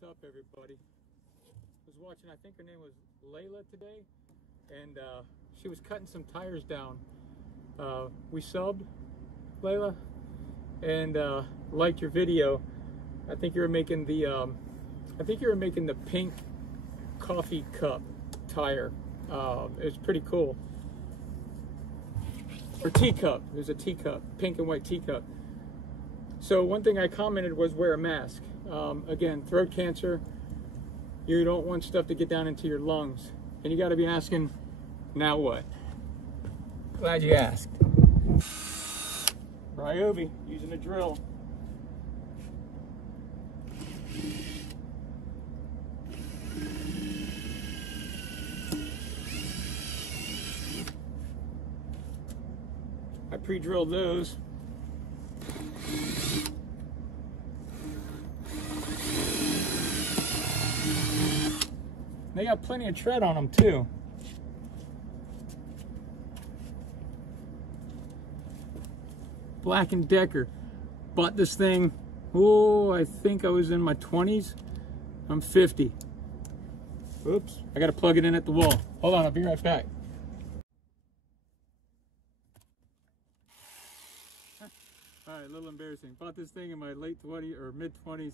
What's up, everybody? I was watching, I think her name was Layla today, and she was cutting some tires down. We subbed, Layla, and liked your video. I think you were making the pink coffee cup tire. It was pretty cool. Or teacup. It was a teacup, pink and white teacup. So one thing I commented was wear a mask. Again, throat cancer, you don't want stuff to get down into your lungs. And you got to be asking, now what? Glad you asked. Ryobi, using a drill. I pre-drilled those. They got plenty of tread on them too. Black & Decker. Bought this thing, oh, I think I was in my 20s. I'm 50. Oops, I gotta plug it in at the wall. Hold on, I'll be right back. All right, a little embarrassing. Bought this thing in my late 20s or mid 20s.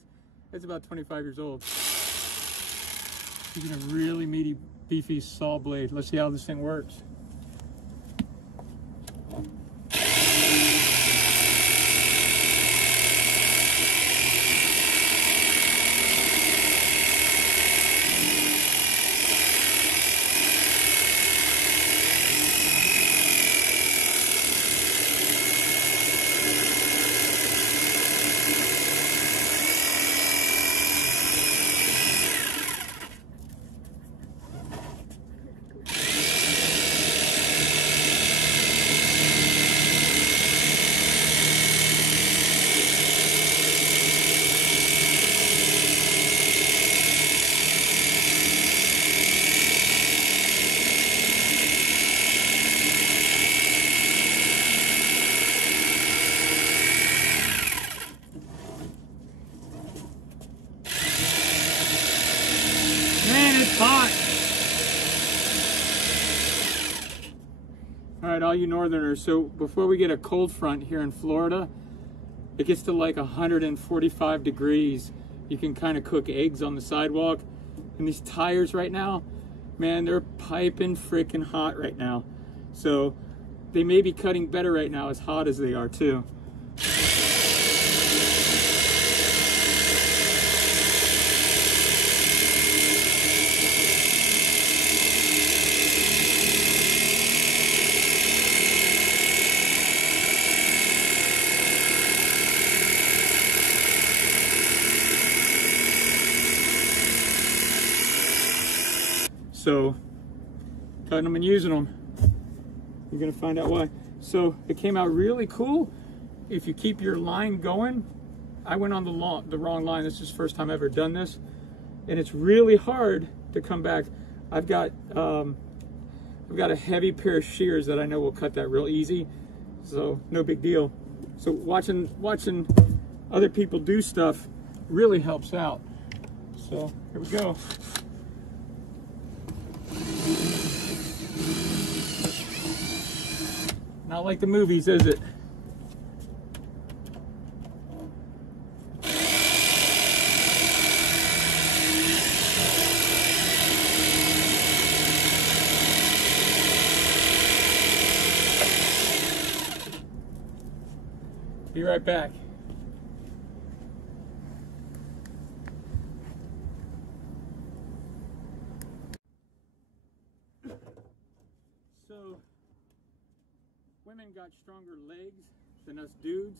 It's about 25 years old. Using a really meaty, beefy saw blade. Let's see how this thing works. Hot. All right, all you northerners, so before we get a cold front here in Florida, it gets to like 145 degrees. You can kind of cook eggs on the sidewalk. And these tires right now, man, they're piping freaking hot right now. So they may be cutting better right now, as hot as they are too. So, cutting them and using them. You're gonna find out why. So, it came out really cool. If you keep your line going, I went on the wrong line. This is the first time I've ever done this. And it's really hard to come back. I've got a heavy pair of shears that I know will cut that real easy. So, no big deal. So, watching other people do stuff really helps out. So, here we go. Not like the movies, is it? Be right back. So, women got stronger legs than us dudes,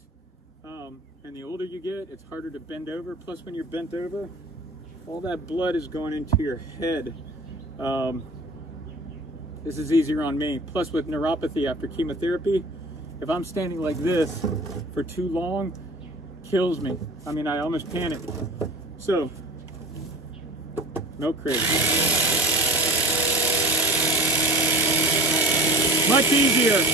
and the older you get, it's harder to bend over. Plus, when you're bent over, all that blood is going into your head. This is easier on me. Plus, with neuropathy after chemotherapy, if I'm standing like this for too long, kills me. I mean, I almost panic. So, milk crate. Much easier.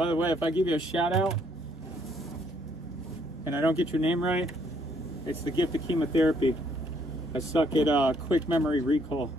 By the way, if I give you a shout out and I don't get your name right, it's the gift of chemotherapy. I suck at quick memory recall.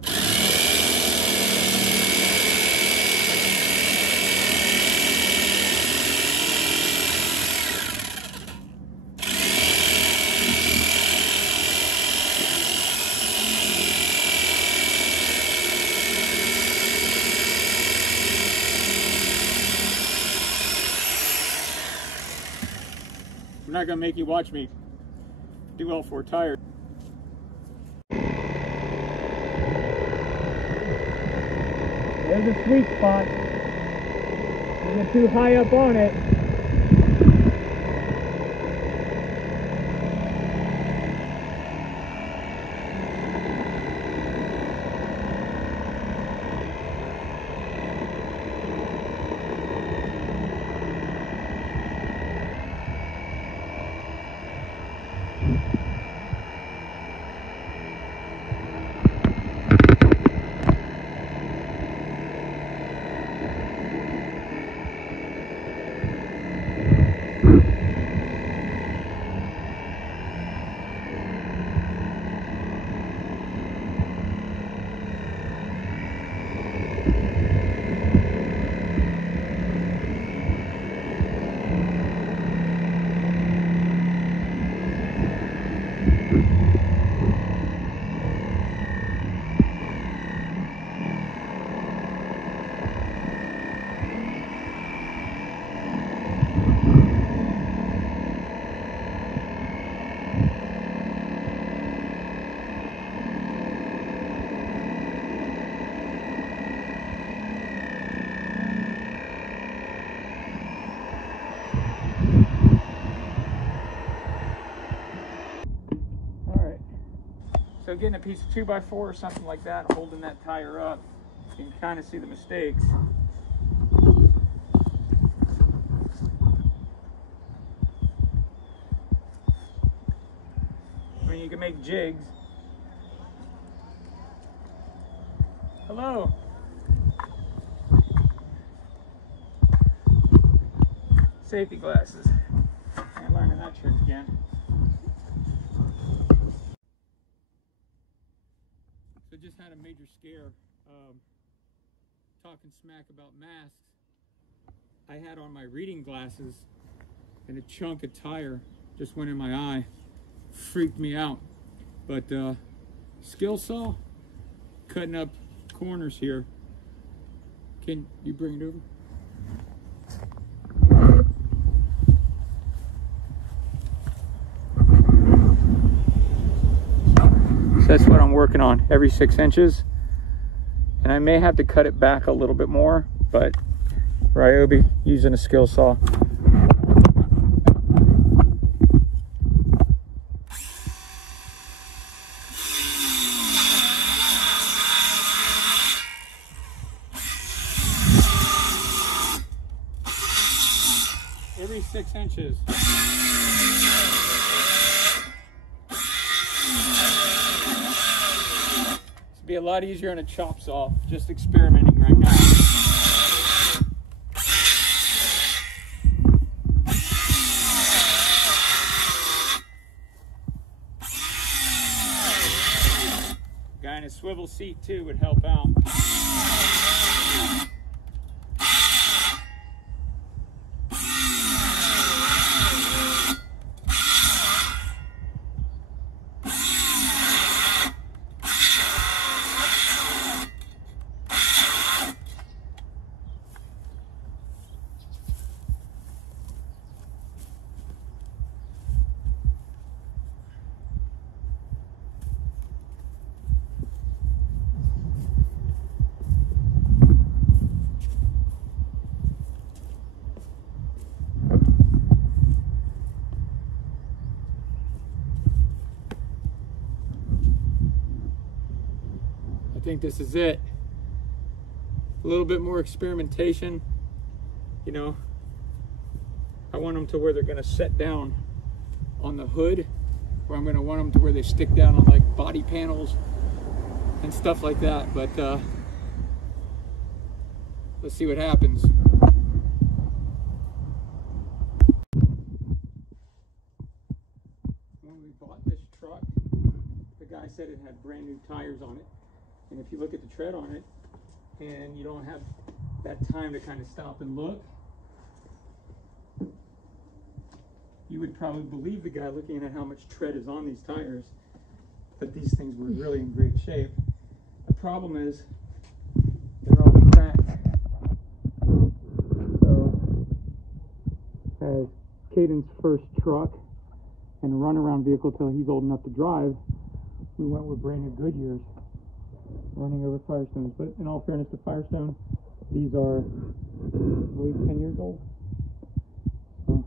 I'm not gonna make you watch me do L4 tires. There's a sweet spot. Don't get too high up on it. So getting a piece of 2x4 or something like that, holding that tire up, you can kind of see the mistakes. I mean, you can make jigs. Hello. Safety glasses. I'm learning that trick again. So just had a major scare, talking smack about masks. I had on my reading glasses and a chunk of tire just went in my eye. Freaked me out. But skill saw, cutting up corners here. Can you bring it over? That's what I'm working on, every 6 inches. And I may have to cut it back a little bit more, but Ryobi using a skill saw. Every 6 inches. Be a lot easier on a chop saw. Just experimenting right now. Guy in a swivel seat too would help out. I think this is it. A little bit more experimentation. You know, I want them to where they're gonna set down on the hood, or I'm gonna want them to where they stick down on like body panels and stuff like that. But let's see what happens. said it had brand new tires on it. And if you look at the tread on it, and you don't have that time to kind of stop and look, you would probably believe the guy looking at how much tread is on these tires that these things were really in great shape. The problem is they're all cracked. So as Caden's first truck and runaround vehicle till he's old enough to drive, we went with brand new Goodyears running over Firestones. But in all fairness to Firestone, these are, I believe, 10 years old. So.